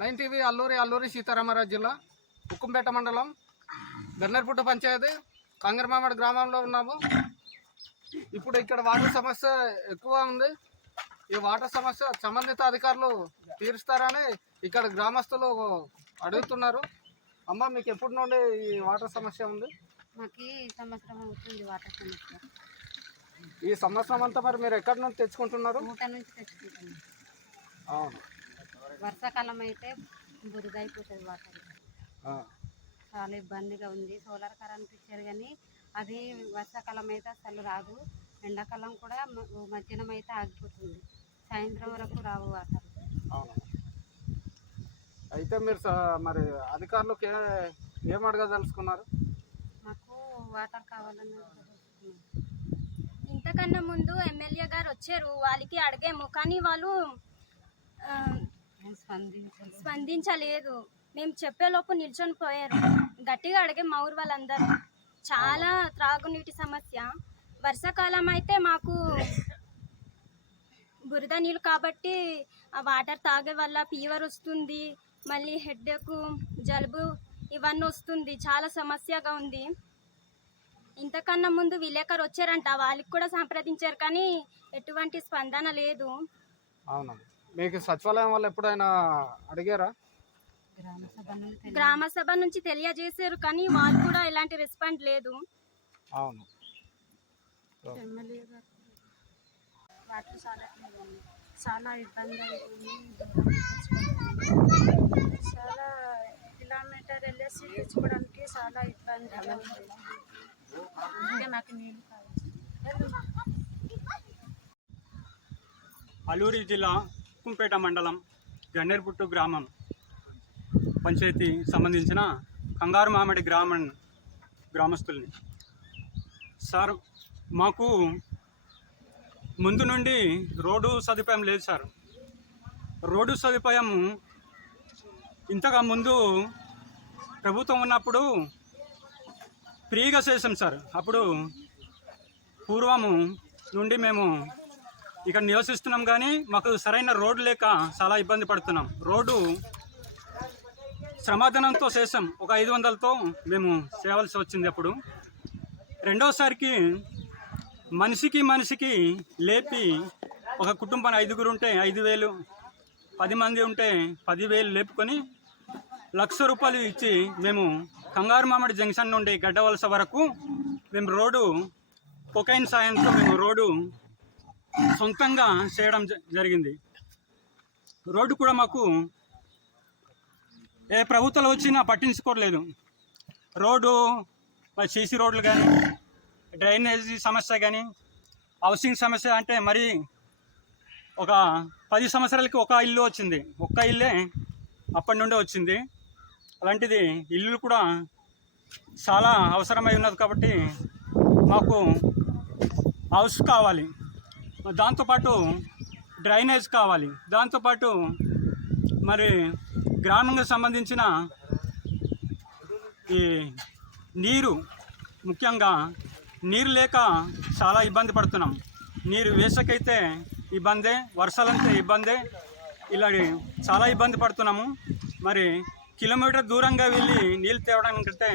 Nine TV Alluri Alluri Sitaramaraju జిల్లా ఉక్కుంపేట మండలం బెన్నర్పుట్టు పంచాయతీ కంగరమామడ గ్రామంలో ఉన్నాము. ఇప్పుడు ఇక్కడ వాటర్ సమస్య ఎక్కువ ఉంది. ఈ వాటర్ సమస్య సంబంధిత అధికారులు తీరుస్తారని ఇక్కడ గ్రామస్తులు అడుగుతున్నారు. అమ్మ మీకు ఎప్పటి నుండి ఈ వాటర్ సమస్య ఉంది? మాకు సంవత్సరం అవుతుంది వాటర్ సమస్య. ఈ సంవత్సరం అంతా మరి మీరు ఎక్కడి నుంచి తెచ్చుకుంటున్నారు? ఊట నుంచి తెచ్చుకుంటాం అవును. వర్షాకాలం అయితే బురద అయిపోతుంది వాటర్. ఆ, చాలా ఇబ్బందిగా ఉంది. సోలార్ కరెంట్ ఇచ్చారు కానీ అది వర్షాకాలం అయితే అసలు రాదు. ఎండాకాలం కూడా మ- మధ్యాహ్నం అయితే ఆగిపోతుంది. సాయంత్రం వరకు రావు వాటర్. అవును. అయితే మీరు స- మరి అధికారులకు ఏ ఏం అడగదలుచుకున్నారు? మాకు వాటర్ కావాలని అంతకన్నా ముందు ఎమ్మెల్యే గారు వచ్చారు. వాళ్ళకి అడిగాము. కానీ వాళ్ళు స్పందించలేదు. మేము చెప్పేలోపు నిల్చొని పోయారు. గట్టిగా అడిగే మా ఊరు వాళ్ళందరూ. చాలా త్రాగునీటి సమస్య. వర్షాకాలం అయితే మాకు బురద నీళ్ళు కాబట్టి ఆ వాటర్ తాగే వల్ల ఫీవర్ వస్తుంది. మళ్ళీ హెడ్ఏక్ జలుబు ఇవన్నీ వస్తుంది. చాలా సమస్యగా ఉంది. ఇంతకన్నా ముందు విలేకరు వచ్చారంట. వాళ్ళకి కూడా సంప్రదించారు కానీ ఎటువంటి స్పందన లేదు. అవును? మీకు సచివాలయం వాళ్ళు ఎప్పుడైనా అడిగారా? గ్రామ సభ నుండి గ్రామ సభ నుంచి తెలియజేశారు కానీ వాళ్ళు కూడా ఎలాంటి రెస్పాండ్ లేదు. అవును. వాటర్ చాలా చాలా ఇబ్బంది అవుతుంది చాలా కిలోమీటర్ వెళ్ళేసి తెచ్చుకోవడానికి చాలా ఇబ్బందిగా ఉంది అంటే మాకు నీళ్ళు కావాలి అల్లూరి జిల్లా కుంపేట మండలం గన్నేరుపుట్టు గ్రామం పంచాయతీ సంబంధించిన కంగారు మామిడి గ్రామం గ్రామస్తుల్ని. సార్ మాకు ముందు నుండి రోడ్డు సదుపాయం లేదు సార్. రోడ్డు సదుపాయం ఇంతగా ముందు ప్రభుత్వం ఉన్నప్పుడు ఫ్రీగా చేసాం సార్ అప్పుడు పూర్వము నుండి మేము ఇక్కడ నివసిస్తున్నాం కానీ మాకు సరైన రోడ్డు లేక చాలా ఇబ్బంది పడుతున్నాం. రోడ్డు శ్రమధనంతో చేసాం ఒక ఐదు వందలతో మేము చేయవలసి వచ్చింది అప్పుడు. రెండోసారికి మనిషికి మనిషికి లేపి ఒక కుటుంబాన్ని ఐదుగురు ఉంటే ఐదు వేలు పది మంది ఉంటే పదివేలు లేపుకొని లక్ష రూపాయలు ఇచ్చి మేము కంగారు మామిడి జంక్షన్ నుండి గడ్డవలస వరకు మేము రోడ్డు కొకైన్ సాయంతో మేము రోడ్డు సొంతంగా చేయడం జ- జరిగింది. రోడ్డు కూడా మాకు ఏ ప్రభుత్వాలు వచ్చినా పట్టించుకోవట్లేదు రోడ్డు సీసీ రోడ్లు కానీ డ్రైనేజీ సమస్య కానీ హౌసింగ్ సమస్య అంటే మరి ఒక పది సంవత్సరాలకి ఒక ఇల్లు వచ్చింది. ఒక్క ఇల్లే అప్పటి నుండే వచ్చింది. అలాంటిది ఇల్లు కూడా చాలా అవసరమై ఉన్నది కాబట్టి మాకు హౌస్ కావాలి. దాంతోపాటు డ్రైనేజ్ కావాలి. దాంతోపాటు మరి గ్రామంగా సంబంధించిన ఈ నీరు ముఖ్యంగా నీరు లేక చాలా ఇబ్బంది పడుతున్నాం. నీరు వేసకైతే ఇబ్బందే వర్షాలంటే ఇబ్బందే. ఇలా చాలా ఇబ్బంది పడుతున్నాము. మరి కిలోమీటర్ దూరంగా వెళ్ళి నీళ్ళు తేవడానికంటే